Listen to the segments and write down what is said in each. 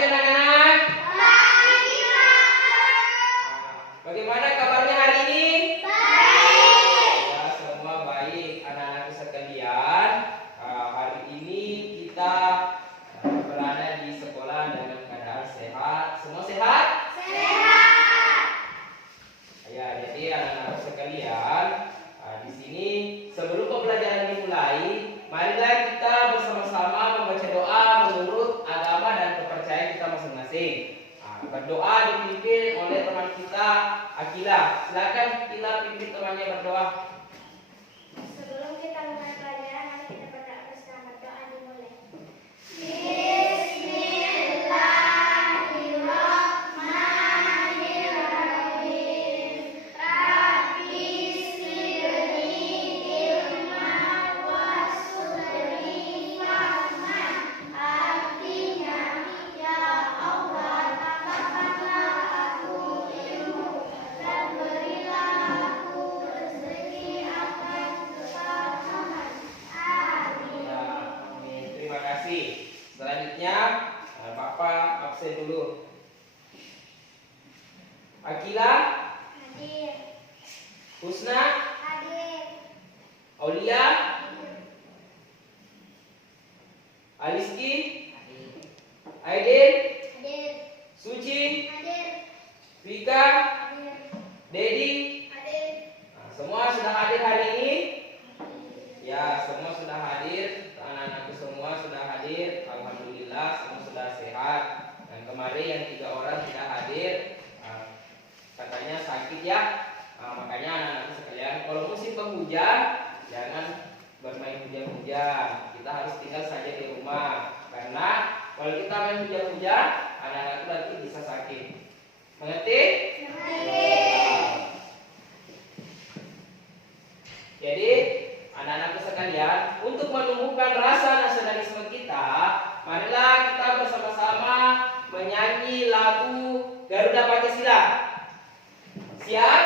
Pagi anak-anak. Pagi, Pak. Bagaimana kabarnya hari ini? Baik. Ya, semua baik anak-anak sekalian. Hari ini kita berada di sekolah dengan keadaan sehat. Semua sehat? Sehat. Ya, jadi anak-anak sekalian, di sini sebelum pembelajaran dimulai, marilah kita bersama-sama membaca doa menurut agama dan kepercayaan kita masing-masing. Berdoa dipimpin oleh teman kita Akila. Silakan Akila pimpin temannya berdoa. Sebelum kita mulai pelajaran, mari kita berdoa bersama. Doa dimulai. Bismillahirrahmanirrahim. Rabbi sirni ilma wasudri fahman. Artinya, ya Allah, tambahkanlah aku ilmu dan berilah aku rezeki akan kepahaman. Amin. Ya, amin. Terima kasih. Selanjutnya, Bapak absen dulu. Akila, Hadir. Husna, Hadir. Aulia, Aliski, Aidin, Hadir. Suci, Hadir. Vika, Hadir. Dedi. Hadir. Semua sudah hadir hari ini? Ya, semua sudah hadir. Anak-anakku semua sudah hadir. Alhamdulillah, semua sudah sehat. Dan kemarin yang 3 orang tidak hadir, katanya sakit ya. Makanya anak-anakku sekalian, kalau musim penghujan, jangan bermain hujan-hujan. Kita harus tinggal saja di rumah. Karena kalau kita main hujan-hujan, anak-anakku nanti bisa sakit. Mengerti? Jadi, anak-anakku sekalian, untuk menumbuhkan rasa nasionalisme kita, marilah kita bersama-sama menyanyi lagu Garuda Pancasila. Siap?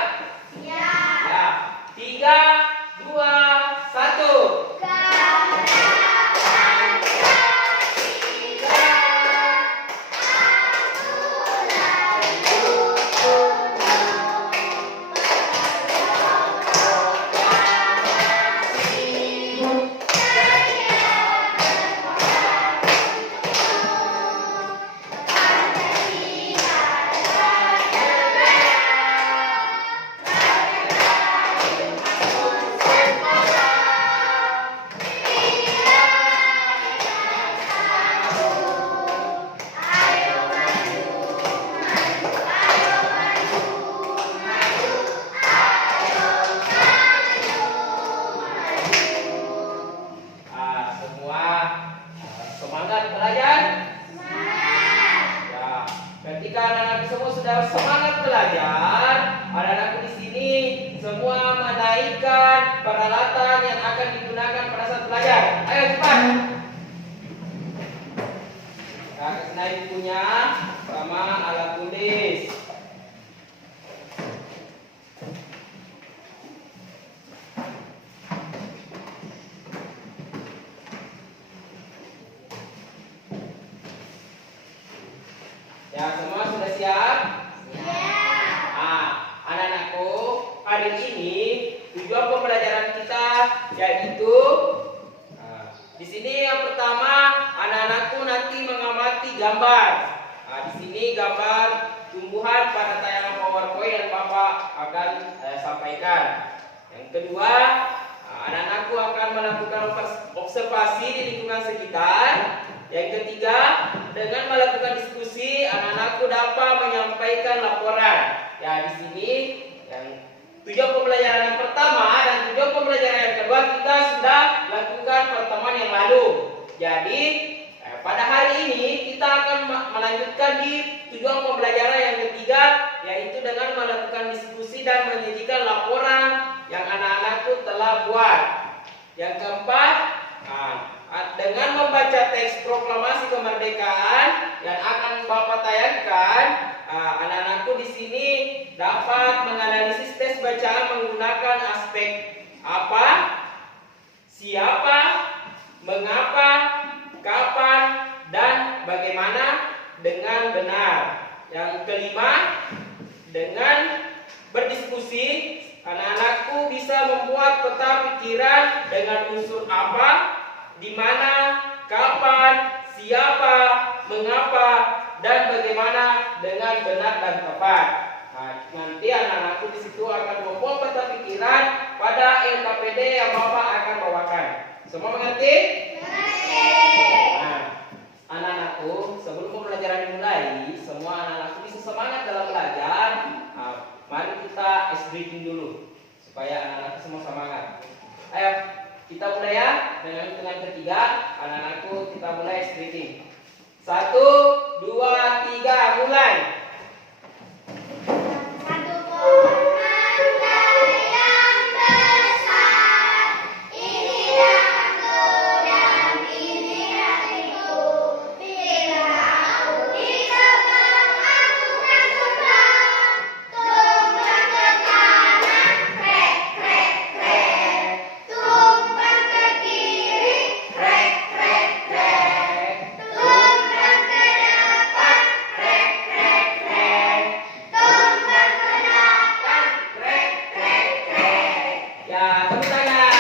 Siap. Ya. 3, 2, 1. Semua semangat belajar? Ya, ketika anak-anak semua sudah semangat belajar, anak-anakku di sini semua menaikkan peralatan yang akan digunakan pada saat belajar. Ayo cepat. Kakak naik bukunya sama alat tulis. Ya, semua sudah siap? Anak-anakku, hari ini tujuan pembelajaran kita yaitu di sini yang pertama anak-anakku nanti mengamati gambar. Di sini gambar tumbuhan pada tayangan PowerPoint yang Bapak akan sampaikan. Yang kedua, anak-anakku akan melakukan observasi di lingkungan sekitar. Yang ketiga, dengan melakukan diskusi, anak-anakku dapat menyampaikan laporan. Ya, di sini yang tujuan pembelajaran yang pertama dan tujuan pembelajaran yang kedua kita sudah lakukan pertemuan yang lalu. Jadi, pada hari ini kita akan melanjutkan di tujuan pembelajaran yang ketiga, yaitu dengan melakukan diskusi dan menyajikan laporan yang anak-anakku telah buat. Yang keempat, dengan membaca teks proklamasi kemerdekaan yang akan Bapak tayangkan, anak-anakku di sini dapat menganalisis tes bacaan menggunakan aspek apa, siapa, mengapa, kapan, dan bagaimana dengan di mana, kapan, siapa, mengapa, dan bagaimana dengan benar dan tepat. Nah, nanti anak-anakku di situ akan membawa peta pikiran pada LKPD yang Bapak akan bawakan. Semua mengerti? Mengerti. Nah, anak-anakku, sebelum pembelajaran dimulai, semua anak-anakku bisa semangat dalam belajar. Nah, mari kita ice breaking dulu supaya anak-anakku semua semangat. Ayo, kita mulai ya dengan hitungan ketiga. Anak-anakku, kita mulai ice breaking. 1, 2, 3, mulai. Satu pohon mangga yang besar, ini aku dan ini hatiku. Bila aku ditebang, aku kan tumbang. Tumbang ke kanan, krek, krek, krek. Tumbang ke kiri, krek, krek, krek. Tumbang ke depan, krek, krek, krek. Tumbang ke belakang, krek, krek, krek. Ya, tepuk tangan.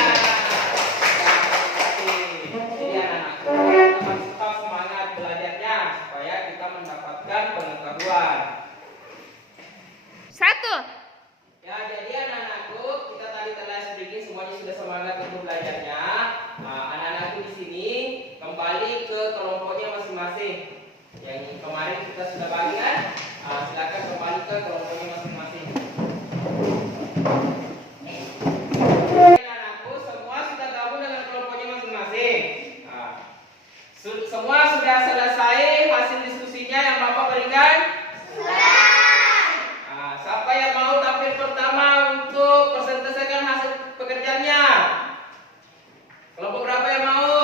Jadi anak-anakku, kita harus tetap semangat belajarnya supaya kita mendapatkan pengetahuan. 1. Ya, jadi anak-anakku, kita tadi telah sedikit semuanya sudah semangat untuk belajarnya. Nah, anak-anakku di sini kembali ke kelompoknya masing-masing. Yang kemarin kita sudah bagi kan? Nah, silakan kembali ke kelompoknya masing-masing. Anak-anakku, semua sudah gabung dengan kelompoknya masing-masing. Nah, semua sudah selesai hasil diskusinya yang Bapak berikan? Nah, siapa yang mau tampil pertama untuk presentasikan hasil pekerjaannya? Kelompok berapa yang mau?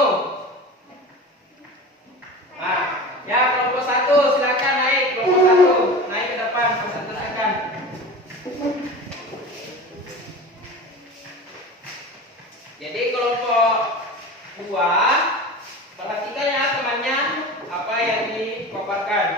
Nah, ya kelompok 1 silakan naik. Kelompok 1 naik ke depan presentasikan. Jadi kelompok 2 perhatikan ya temannya apa yang dipaparkan.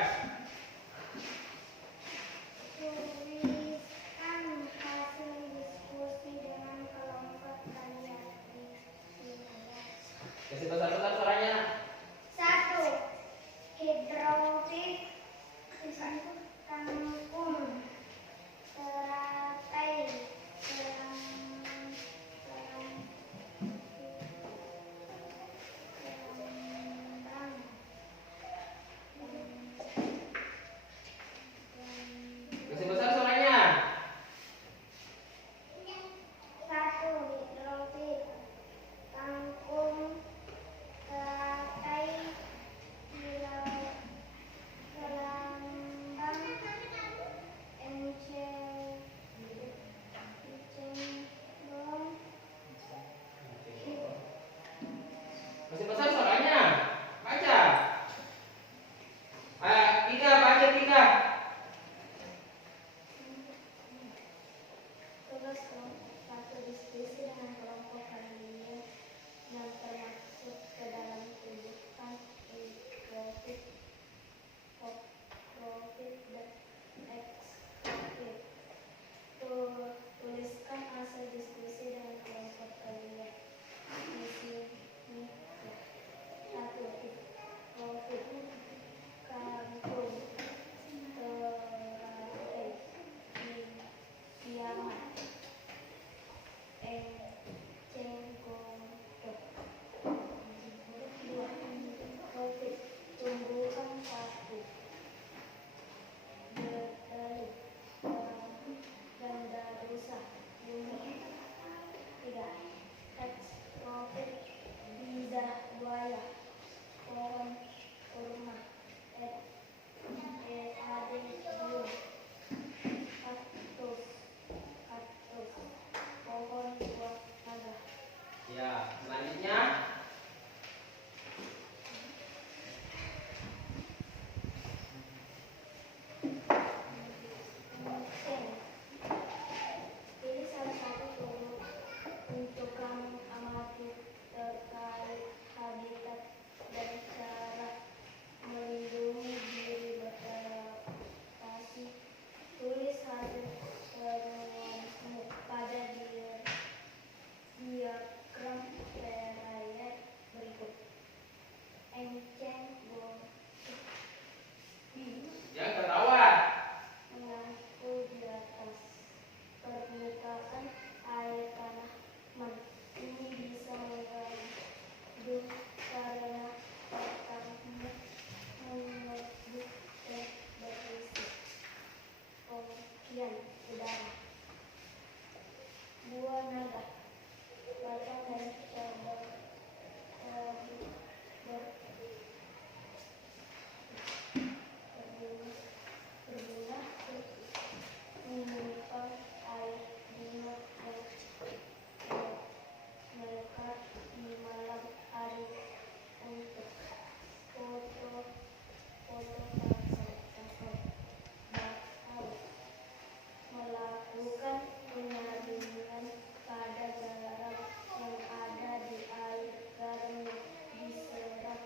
enceng gondok. Yang terawat. Mengaku di atas permukaan air tanah. Ini bisa mengganggu karena batangnya menyebut berisi pengkian udara. Buah naga, batang dan cabang berbunga menyimpan air bunga yang melekat di malam hari untuk foto bakal melakukan penyaringan pada garam yang ada di air garam yang diserap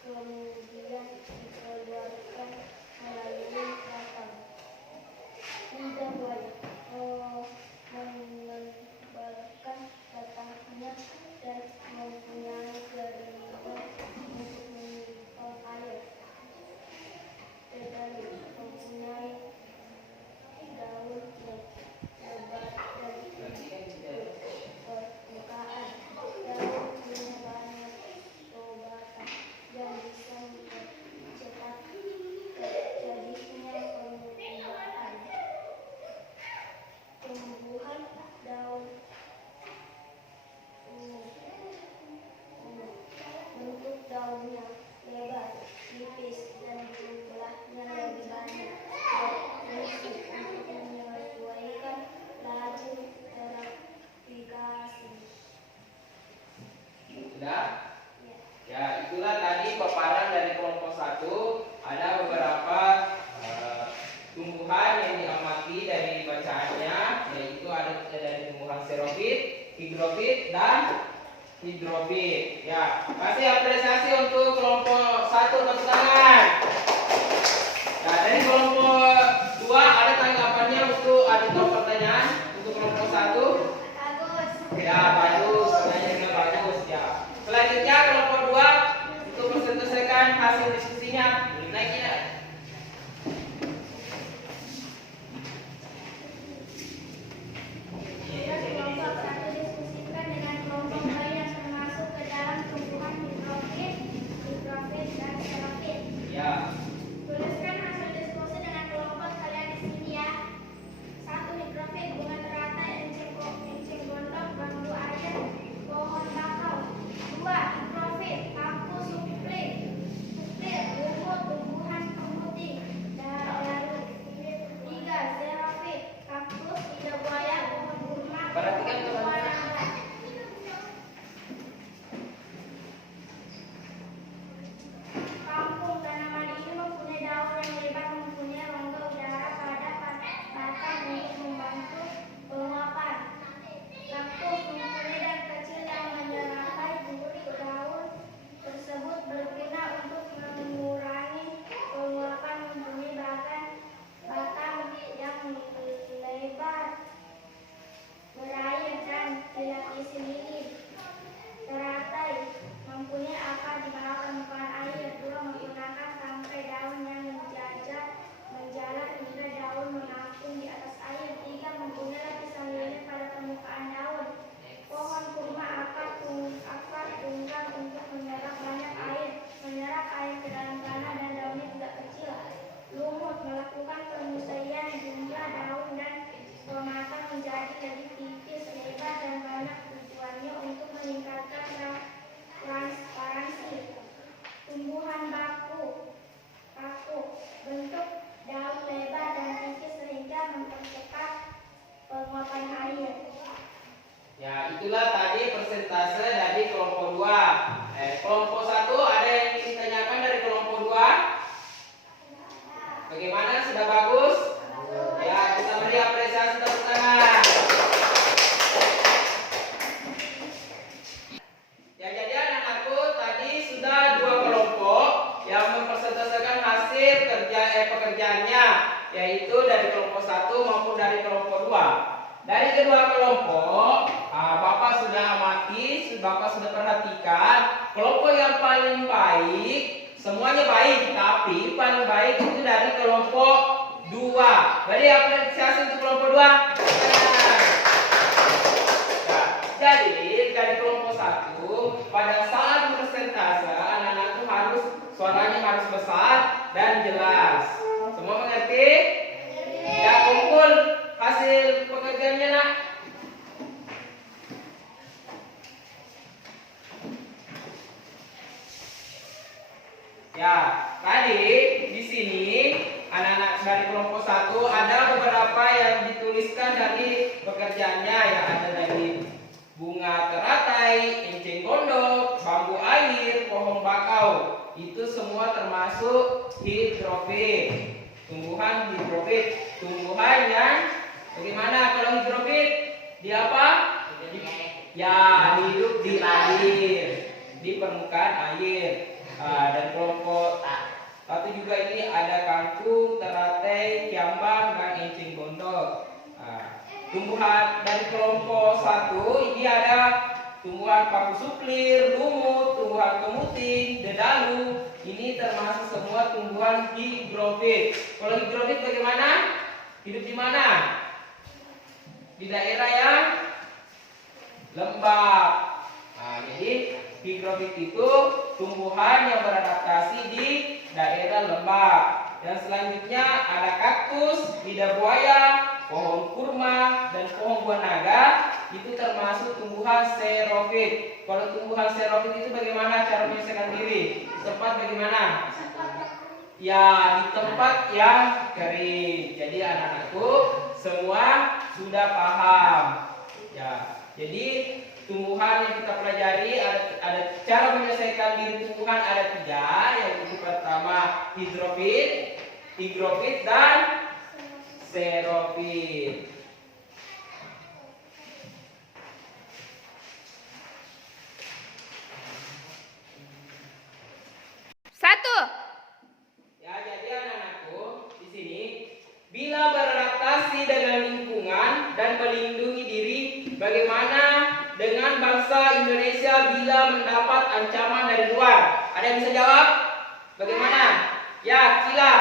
kemudian dikeluarkan melalui batang. Lidah buaya menebalkan batangnya dan mempunyai jaringan untuk menyimpan air. Dedali mempunyai daun yang lebar dan permukaan. Daun punya banyak lobatan yang bisa mempercepat terjadinya pengumbaan. Tumbuhan daun bentuk daunnya lebar, tipis, dan jumlahnya lebih banyak berfungsi untuk menyesuaikan laju terafikasi. Sudah? Ya. Ya, itulah tadi paparan dari kelompok 1. Ada beberapa tumbuhan yang diamati dari bacaannya, yaitu ada dari tumbuhan xerofit, higrofit, dan hidrofit. Ya, kasih apresiasi untuk kelompok 1, tepuk tangan. Nah, dari kelompok 2 ada tanggapannya untuk ada pertanyaan untuk kelompok 1. Bagus. Ya, bagus. Pertanyaannya juga bagus ya. Selanjutnya kelompok 2 untuk menyelesaikan hasil diskusinya. Naik ya. Kelompok 1 diskusikan dengan kelompok lain yang termasuk ke dalam tumbuhan higrofit, dan xerofit. Ya. Tuliskan hasil diskusi dengan kelompok kalian di sini ya. 1. Higrofit, bunga teratai, enceng gondok, bambu air, pohon bakau. 2. Higrofit, paku, suplir, lumut, tumbuhan pemutih, daru. 3. Xerofit, kaktus, lidah buaya, pohon kurma, Perhatikan teman-teman. Kampung, tanaman ini mempunyai daun yang lebar, mempunyai rongga udara pada batang untuk membantu penguapan. Kaktus mempunyai daun kecil yang menyerupai duri. Daun tersebut berguna untuk mengurangi penguapan, mempunyai batang yang lebar, berair dan dilapisi lilin. Teratai mempunyai akar di bawah permukaan air. 2. Menggunakan tangkai daun yang menjalar hingga daun mengapung di atas air. 3. Mempunyai lapisan lilin pada permukaan daun. Pohon kurma, akar tunggang untuk menyerap banyak air, menyerap air ke dalam tanah dan daunnya tidak kecil. Lumut melakukan penyesuaian jumlah daun dan pematang menjadi lebih tipis, lebar, dan banyak. Tujuannya untuk meningkatkan transparansi. Tumbuhan paku, bentuk daun lebar dan tipis sehingga mempercepat penguapan air. Ya, itulah tadi persentase dari kelompok 2. Kelompok 1 ada yang ingin ditanyakan dari kelompok 2? Bagaimana? Sudah bagus? Ya, kita beri apresiasi, tepuk tangan. Ya, jadi anak-anakku tadi sudah 2 kelompok yang mempresentasikan hasil pekerjaannya, yaitu dari kelompok 1 maupun dari kelompok 2. Dari kedua kelompok Bapak sudah amati, Bapak sudah perhatikan, kelompok yang paling baik, semuanya baik, tapi paling baik itu dari kelompok 2. Beri apresiasi untuk kelompok 2. Nah, jadi dari kelompok 1, pada saat persentase anak-anak itu suaranya harus besar dan jelas. Semua mengerti? Ya, kumpul hasil pekerjaannya, nak. Ya, tadi di sini anak-anak dari kelompok 1 ada beberapa yang dituliskan dari pekerjaannya, ya, ada dari bunga teratai, enceng gondok, bambu air, pohon bakau. Itu semua termasuk hidrofit. Tumbuhan hidrofit. Tumbuhan yang bagaimana kalau hidrofit? Dia apa? Ya, hidup di air, di permukaan air. Dan kelompok 1 juga ini ada kangkung, teratai, kiambang, dan enceng gondok. Tumbuhan dari kelompok 1 ini ada tumbuhan paku suplir, lumut, tumbuhan kemuting, dedalu. Ini termasuk semua tumbuhan hidrofit. Kalau hidrofit bagaimana? Hidup di mana? Di daerah yang lembab. Jadi hidrofit itu tumbuhan yang beradaptasi di daerah lembab. Dan selanjutnya ada kaktus, lidah buaya, pohon kurma, dan pohon buah naga. Itu termasuk tumbuhan xerophyt. Kalau tumbuhan xerophyt itu bagaimana cara menyelesaikan diri? Tempat bagaimana? Ya, di tempat yang kering. Jadi anak-anakku semua sudah paham. Ya, jadi tumbuhan yang kita pelajari ada cara menyelesaikan diri tumbuhan ada 3, yaitu pertama hidrofit, higrofit, dan xerophyt. Satu. Ya, jadi anak-anakku di sini bila beradaptasi dengan lingkungan dan melindungi diri, bagaimana dengan bangsa Indonesia bila mendapat ancaman dari luar? Ada yang bisa jawab? Bagaimana? Ya, Cila.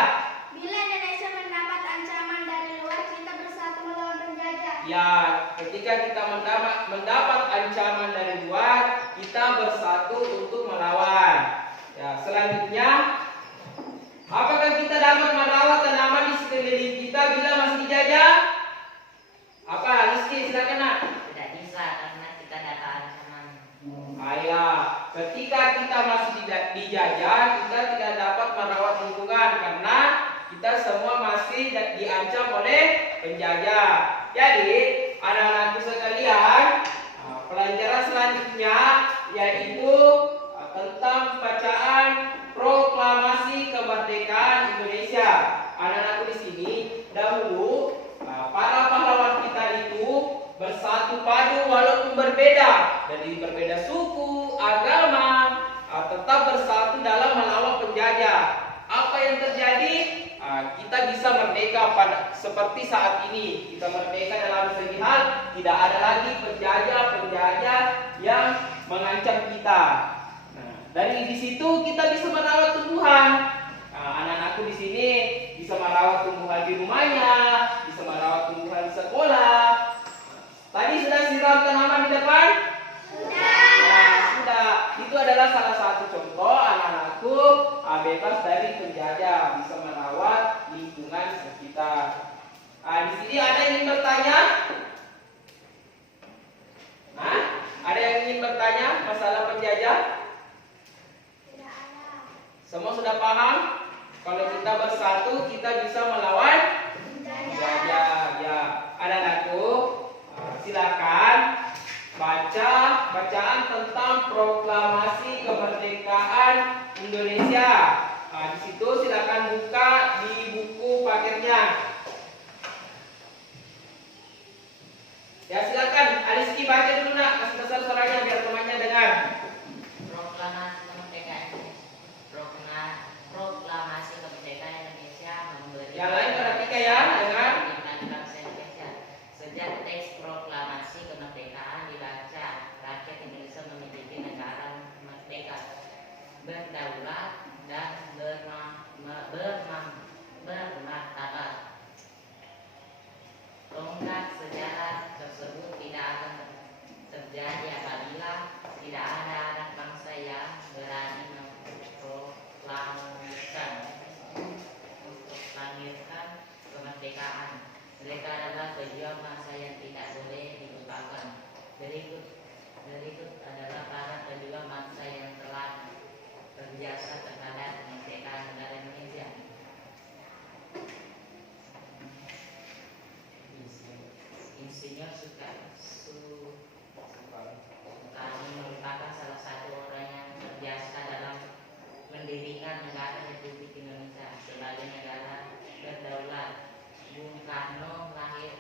Bila Indonesia mendapat ancaman dari luar, kita bersatu melawan penjajah. Ya, ketika kita mendapat ancaman dari luar, kita bersatu untuk melawan. Ya, selanjutnya, apakah kita dapat merawat tanaman di sekeliling kita bila masih dijajah? Apa, Rizky, silakan, nak. Tidak bisa karena kita ada ancaman. Ketika kita masih dijajah, kita tidak dapat merawat lingkungan karena kita semua masih diancam oleh penjajah. Jadi, anak-anakku sekalian, pelajaran selanjutnya yaitu tentang bacaan proklamasi kemerdekaan Indonesia. Anak-anakku di sini dahulu para pahlawan kita itu bersatu padu walaupun berbeda, dari berbeda suku, agama, tetap bersatu dalam melawan penjajah. Apa yang terjadi? Kita bisa merdeka seperti saat ini. Kita merdeka dalam segi hal tidak ada lagi penjajah-penjajah yang mengancam kita. Dari di situ kita bisa merawat tumbuhan. Anak-anakku di sini bisa merawat tumbuhan di rumahnya, bisa merawat tumbuhan di sekolah. Tadi sudah siram tanaman di depan? Sudah. Ya, sudah. Itu adalah salah satu contoh anak-anakku bebas dari penjajah, bisa merawat lingkungan sekitar. Di sini ada yang ingin bertanya? Ada yang ingin bertanya masalah penjajah? Semua sudah paham? Kalau kita bersatu, kita bisa melawan penjajah. Ya, anak-anakku, silakan baca bacaan tentang proklamasi kemerdekaan Indonesia. Di situ silakan buka di buku paketnya. Ya, silakan. Aliski baca dulu, nak. Kasih besar suaranya biar temannya dengar. Proklamasi kemerdekaan Proklamasi kemerdekaan Indonesia memberi. Yang lain perhatikan ya, dengar. Bangsa Indonesia. Sejak teks proklamasi kemerdekaan dilakukan berdaulat dan bermartabat. Tonggak sejarah tersebut tidak akan terjadi apabila tidak ada anak bangsa yang berani memproklamasikan kemerdekaan. Mereka adalah pejuang bangsa yang tidak boleh dilupakan. Berikut adalah para pejuang bangsa yang telah berjasa terhadap kemerdekaan negara Indonesia. Insinyur Soekarno merupakan salah satu orang yang berjasa dalam mendirikan negara Republik Indonesia sebagai negara berdaulat. Bung Karno lahir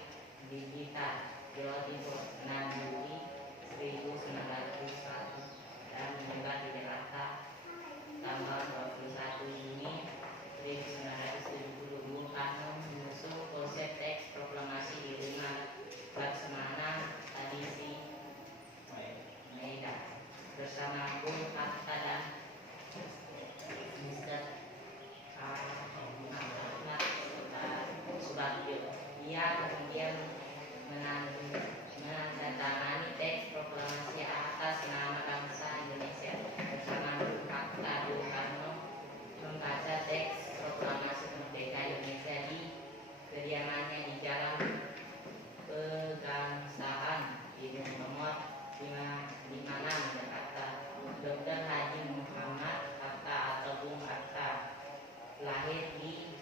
di Blitar, Jawa Timur, 6 Juli 1901 dan meninggal di Jakarta tanggal 21 Juni 1970. Bung Karno mengusung konsep teks proklamasi di rumah Laksamana Tadisi Maeda bersama Bung Hatta dan Mr. Ahmad Subarjo. Ia kemudian menandatangani teks proklamasi atas nama bangsa Indonesia bersama Bung Hatta. Bung Karno membaca teks proklamasi kemerdekaan Indonesia di kediamannya di Jalan Pegangsaan di nomor 56 Jakarta. Dr. Haji Muhammad Hatta atau Bung Hatta lahir di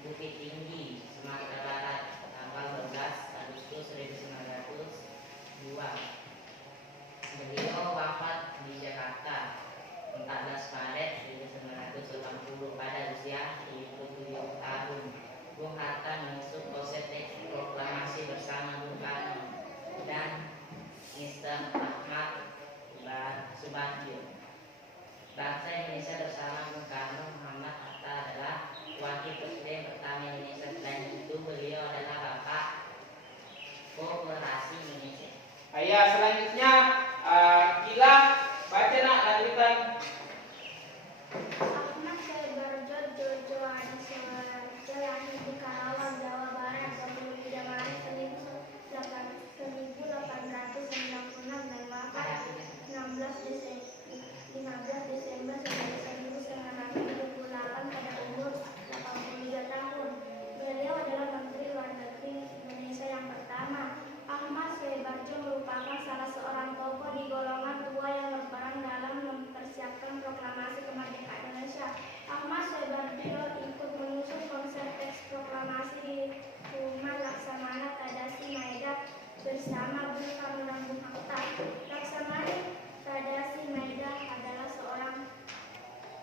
Bukit Tinggi, Sumatera Barat, tanggal 12 Agustus 1902. Beliau wafat di Jakarta 14 Maret 1980 pada usia 77 tahun. Bung Hatta mengusung konsep teks proklamasi bersama Bung Karno dan Mr. Ahmad Subarjo. Bangsa Indonesia bersama Bung Karno Muhammad Hatta adalah wakil presiden pertama Indonesia. Selain itu beliau adalah bapak Koperasi Indonesia. Ayah, selanjutnya Gila baca nak lanjutan. Ahmad Subarjo Jojo Adi Suwarjo lahir di Karawang, Jawa Barat, 23 Maret 1896 dan wafat 15 Desember 1978 pada umur 83 tahun. Beliau adalah Menteri Luar Negeri Indonesia yang pertama. Ahmad Subarjo merupakan salah seorang tokoh di golongan tua yang berperan dalam mempersiapkan proklamasi kemerdekaan Indonesia. Ahmad Subarjo ikut menyusun konsep teks proklamasi di rumah Laksamana Tadasi Maeda bersama Bung Karno dan Bung Hatta. Laksamana Tadasi Maeda adalah seorang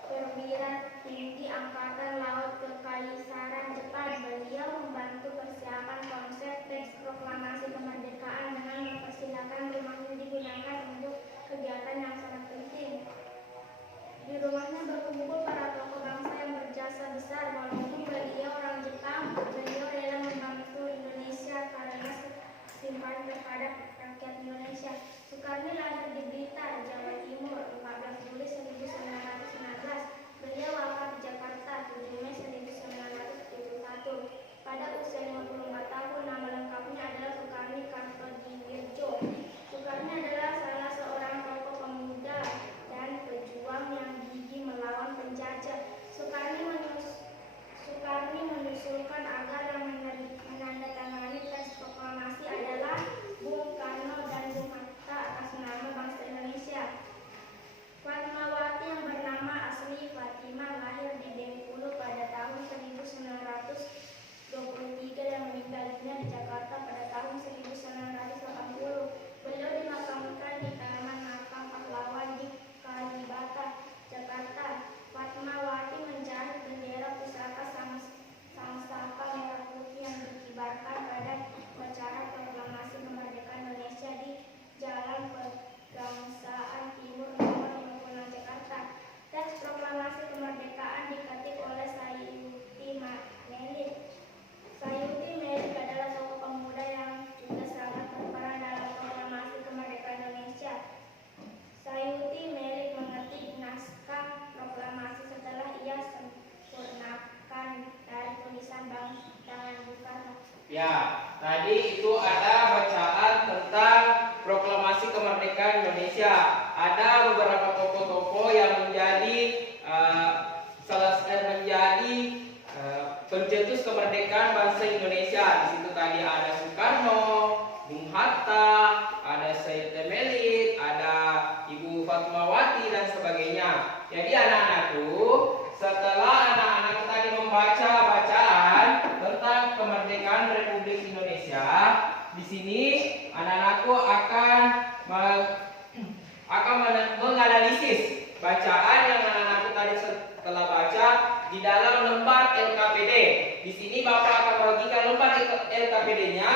perwira tinggi Angkatan Laut Kekaisaran Jepang. Beliau membantu persiapan konsep teks proklamasi kemerdekaan dengan mempersilahkan rumahnya digunakan untuk kegiatan yang sangat penting. Di rumahnya berkumpul para tokoh bangsa yang berjasa besar. Walaupun beliau orang Jepang, beliau rela membantu Indonesia karena simpati terhadap rakyat Indonesia. Soekarno lahir di Blitar, Jawa Timur, 14 Juli 1919. Beliau wafat di Jakarta 7 Mei 1971. Pada usia 54 tahun, nama lengkapnya adalah Soekarno Kartodiwirjo. Soekarno adalah salah seorang tokoh pemuda dan pejuang yang gigih melawan Ya, tadi itu ada bacaan tentang proklamasi kemerdekaan Indonesia. Ada beberapa tokoh-tokoh yang menjadi pencetus kemerdekaan bangsa Indonesia. Di situ tadi ada Soekarno, Bung Hatta, ada Said Temelit, ada Ibu Fatmawati dan sebagainya. Jadi anak-anakku, setelah anak-anakku tadi membaca bacaan tentang kemerdekaan Republik Indonesia, di sini anak-anakku akan menganalisis bacaan yang anak-anakku tadi telah baca di dalam lembar LKPD. Di sini Bapak akan membagikan lembar LKPD-nya.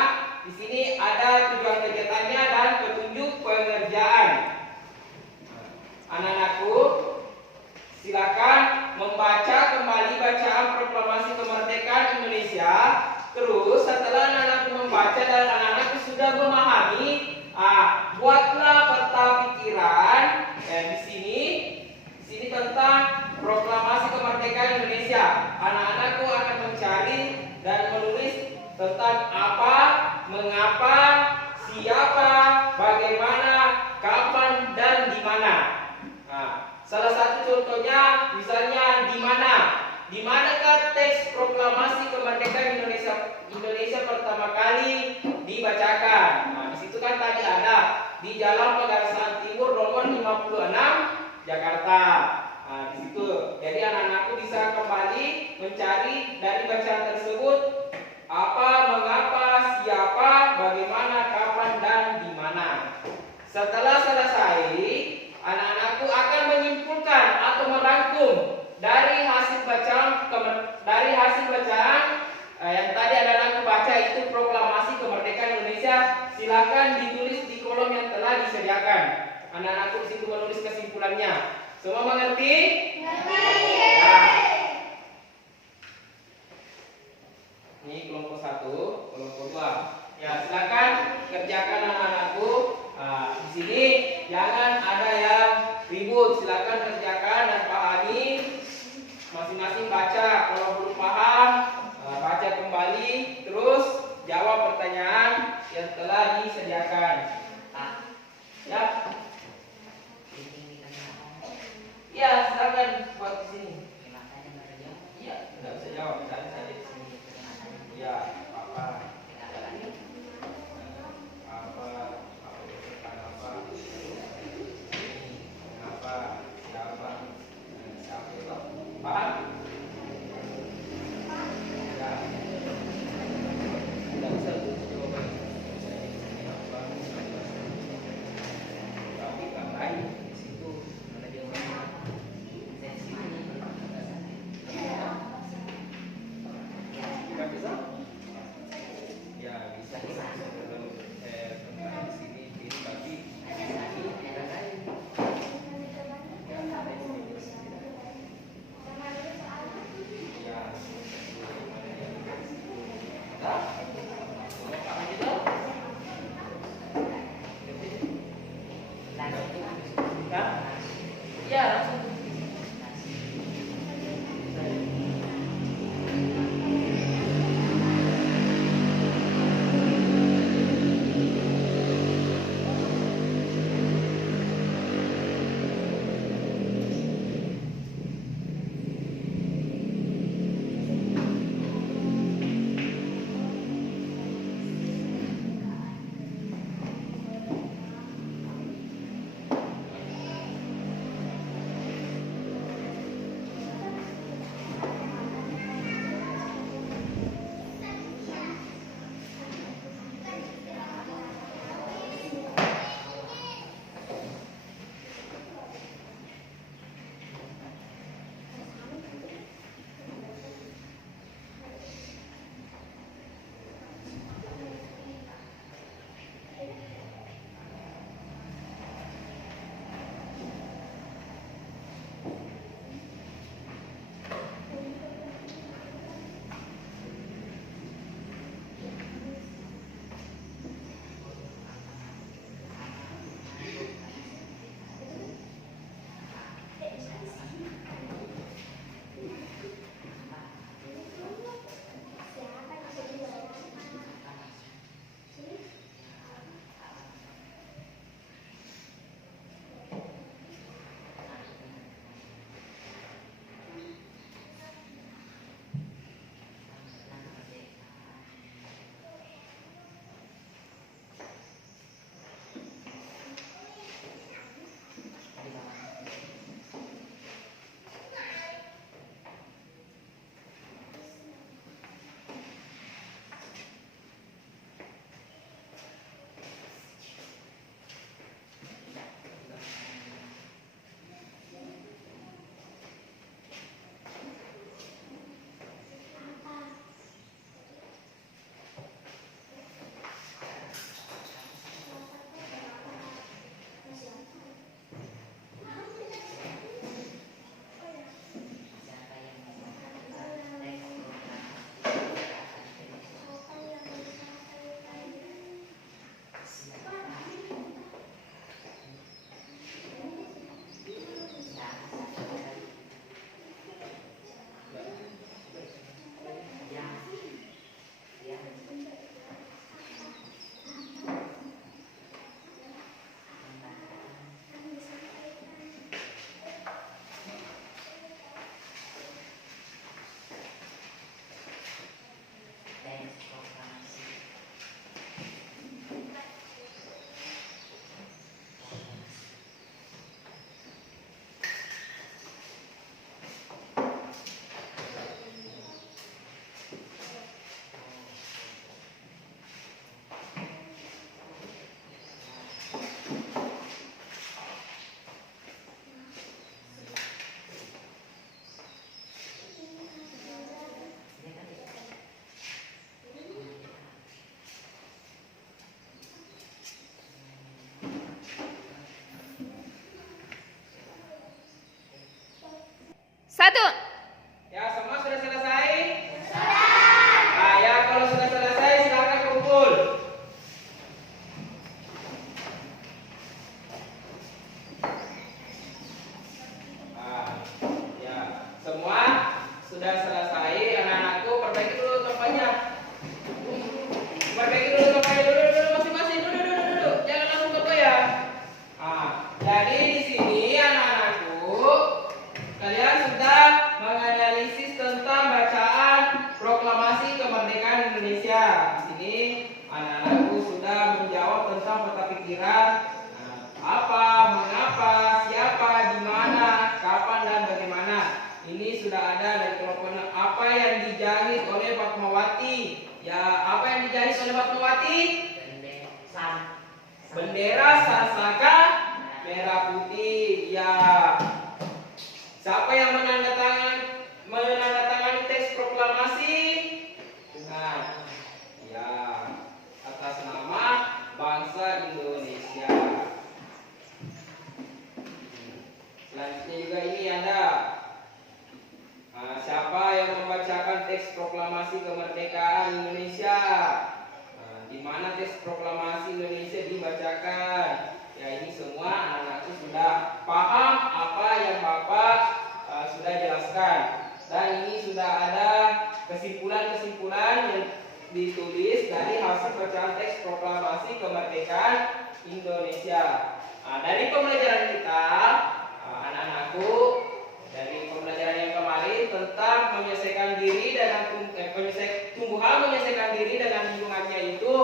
Di sini ada tujuan kegiatannya dan petunjuk pengerjaan. Anak-anakku, silakan membaca kembali bacaan proklamasi kemerdekaan Indonesia. Terus setelah anak-anakku membaca dan anak-anakku sudah memahami, buatlah peta pikiran. Di sini tentang proklamasi kemerdekaan Indonesia. Anak-anakku akan mencari dan menulis tentang apa, mengapa, siapa, bagaimana, kapan, dan di mana. Salah satu contohnya misalnya di mana. Di manakah teks proklamasi kemerdekaan Indonesia pertama kali dibacakan? Di situ kan tadi ada di Jalan Pegangsaan Timur nomor 56 Jakarta. Di situ. Jadi anak-anakku bisa kembali mencari dari bacaan tersebut apa, mengapa, siapa, bagaimana, kapan, dan di mana. Setelah selesai, anak-anakku akan menyimpulkan atau merangkum dari hasil bacaan yang tadi anak-anakku baca itu proklamasi kemerdekaan Indonesia. Silakan ditulis di kolom yang telah disediakan. Anak-anakku di situ menulis kesimpulannya. Semua mengerti? Ini kelompok 1, kelompok 2. Ya, silakan kerjakan anak-anakku. Di sini jangan ada yang ribut. Silakan kerjakan dan pahami. Masing-masing baca. Kalau belum paham, baca kembali. Terus jawab pertanyaan yang telah disediakan. Ya. Ya, silakan buat semua sudah selesai. Anak-anakku perbaiki dulu tempatnya. Perbaiki dulu tempatnya dulu masing-masing dulu. Jangan langsung bergoyah. Jadi di sini anak-anakku, kalian sudah menganalisis tentang bacaan proklamasi kemerdekaan Indonesia. Di sini anak-anakku sudah menjawab tentang peta pikiran apa, mengapa, siapa, di mana, kapan dan bagaimana. Ini sudah ada dari kelompok apa yang dijahit oleh Fatmawati. Ya, apa yang dijahit oleh Fatmawati? Bendera Sarsaka merah putih. Ya. Siapa yang menandatangani teks proklamasi? Nah, ya, atas nama bangsa Indonesia. Selanjutnya juga ini ada siapa yang membacakan teks proklamasi kemerdekaan Indonesia? Di mana teks proklamasi Indonesia dibacakan? Ya, ini semua anak-anakku sudah paham apa yang Bapak sudah jelaskan. Dan ini sudah ada kesimpulan-kesimpulan yang ditulis dari hasil bacaan teks proklamasi kemerdekaan Indonesia. Dari pembelajaran kita, anak-anakku, dari pembelajaran yang kemarin tentang menyelesaikan diri dan tumbuhan menyelesaikan diri dengan lingkungannya itu,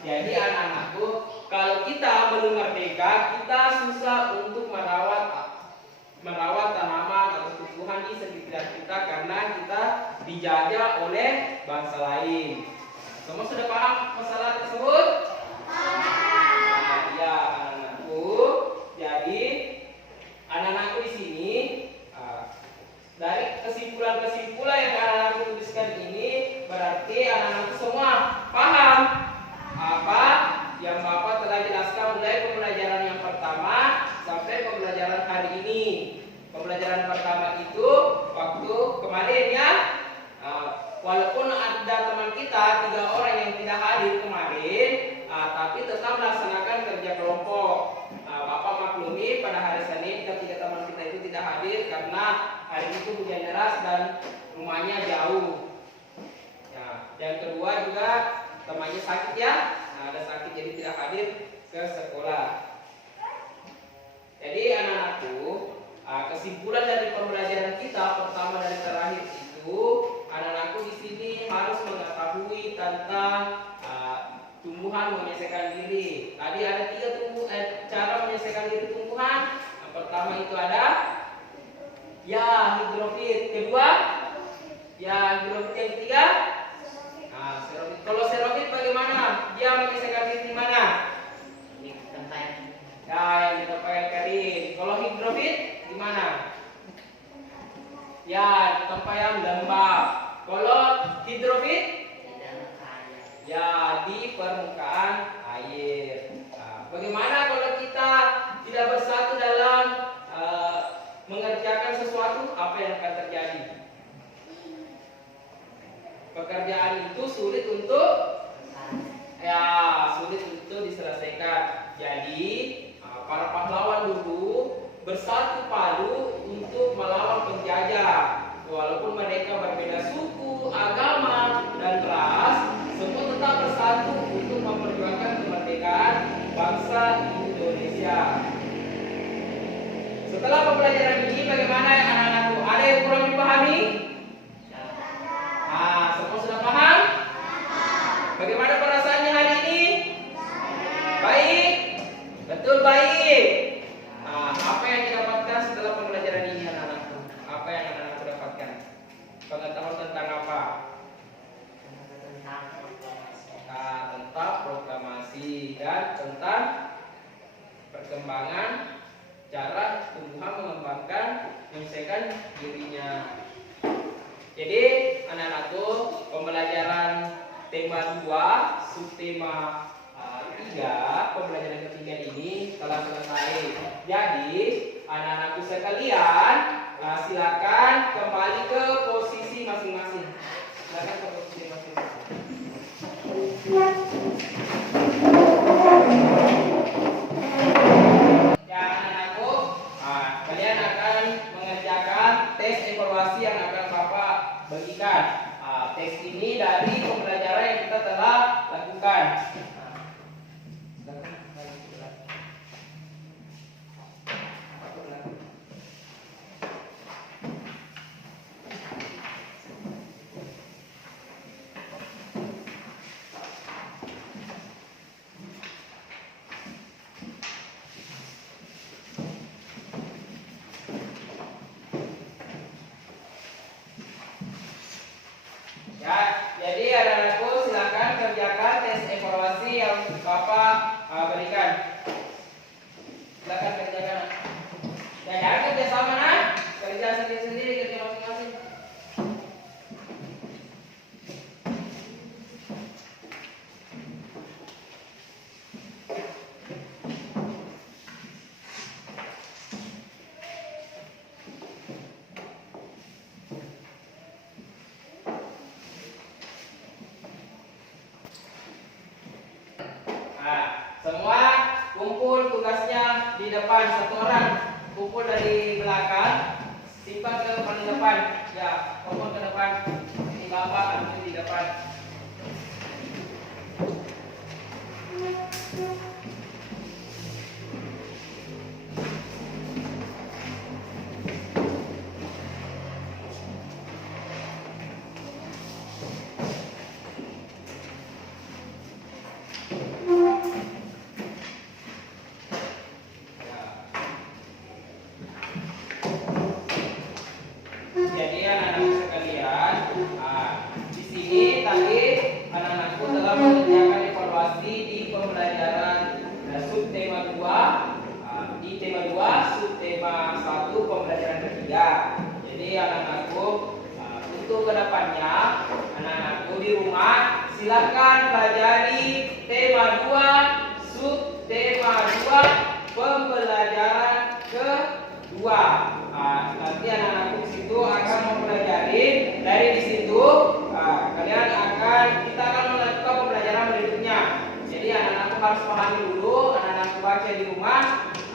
jadi anak-anakku, kalau kita belum merdeka, kita susah untuk merawat tanaman atau tumbuhan di sekitar kita karena kita dijajah oleh bangsa lain. Semua sudah paham masalah tersebut? Ya, anak-anakku. Jadi anak-anakku di sini dari kesimpulan-kesimpulan yang anak-anakku tuliskan ini berarti anak-anakku semua paham apa yang Bapak telah jelaskan mulai pembelajaran yang pertama sampai pembelajaran hari ini. Pembelajaran pertama itu waktu kemarin ya, walaupun ada teman kita 3 orang yang tidak hadir kemarin, tapi tetap melaksanakan kerja kelompok. Bapak maklumi pada hari Senin ketiga teman kita itu tidak hadir karena hari itu hujan deras dan rumahnya jauh. Ya, yang kedua juga temannya sakit ya, ada sakit jadi tidak hadir ke sekolah. Jadi anak-anakku, kesimpulan dari pembelajaran kita pertama dari terakhir itu, anak-anakku di sini harus mengetahui tentang tumbuhan menyelesaikan diri. Tadi ada 3 cara menyelesaikan diri tumbuhan. Yang pertama itu ada hidrofit. Kedua, hidrofit. Yang ketiga, serofit. Kalau serofit bagaimana? Dia menyelesaikan diri di mana? Di tempat Yang di tempat yang kering. Kalau hidrofit di mana? Ya, di tempat yang lembab. Kalau hidrofit di permukaan air. Bagaimana kalau kita tidak bersatu dalam mengerjakan sesuatu, apa yang akan terjadi? Pekerjaan itu sulit untuk diselesaikan. Jadi para pahlawan dulu bersatu padu untuk melawan penjajah. Walaupun mereka berbeda suku, agama, dan ras, semua tetap bersatu untuk memperjuangkan kemerdekaan bangsa Indonesia. Setelah pembelajaran ini, bagaimana ya anak-anakku? Ada yang kurang dipahami? Semua sudah paham? Bagaimana perasaannya hari ini? Baik? Betul, baik. Apa yang didapatkan setelah pembelajaran ini anak-anakku? Apa yang anak-anakku dapatkan? Pengetahuan tentang apa? Tentang proklamasi dan tentang perkembangan cara tumbuhan mengembangkan menyelesaikan dirinya. Jadi anak-anakku, pembelajaran tema 2 subtema 3, pembelajaran ketiga ini telah selesai. Jadi anak-anakku sekalian, silakan kembali ke posisi masing-masing. Silakan ke posisi masing-masing. Ya anak-anakku, kalian akan mengerjakan tes evaluasi yang akan Bapak bagikan. Teks ini dari pembelajaran yang kita telah lakukan. Ya, jadi anak-anakku silakan kerjakan tes evaluasi yang Bapak berikan. Silakan kerjakan. Ya, jangan kerja sama, nah. Kerja sendiri-sendiri, kerja masing-masing. Semua kumpul tugasnya di depan, satu orang kumpul dari belakang, simpan ke paling depan. Ya, kumpul ke depan. Ini Bapak ambil di depan. Jadi anak-anak sekalian, di sini tadi anak-anakku telah mengerjakan evaluasi di pembelajaran subtema 2, di tema 2 subtema 1 pembelajaran ketiga. Jadi anak-anakku untuk kedepannya anak-anakku di rumah silakan pelajari tema 2 subtema 2 pembelajaran kedua. Nanti anak-anakku situ akan mempelajari dari di situ kita akan melakukan pembelajaran berikutnya. Jadi anak-anakku harus pahami dulu, anak-anakku baca di rumah,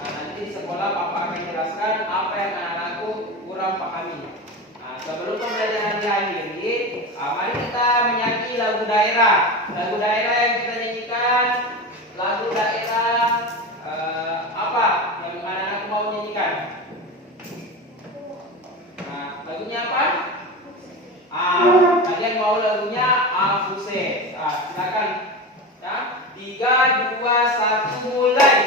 nanti di sekolah Bapak akan jelaskan apa yang anak-anakku kurang pahami. Sebelum pembelajaran diakhiri, mari kita menyanyi lagu daerah. Lagu daerah yang kita nyanyikan, lagu daerah apa yang anak-anakku mau nyanyikan? Lagunya apa? Kalian mau lagunya Afuse. Silakan. Ya, 3, 2, 1 mulai.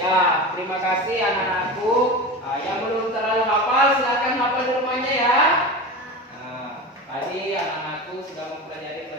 Ya, terima kasih anak-anakku. Yang belum terlalu hafal silakan hafal di rumahnya ya. Tadi anak-anakku sudah mempelajari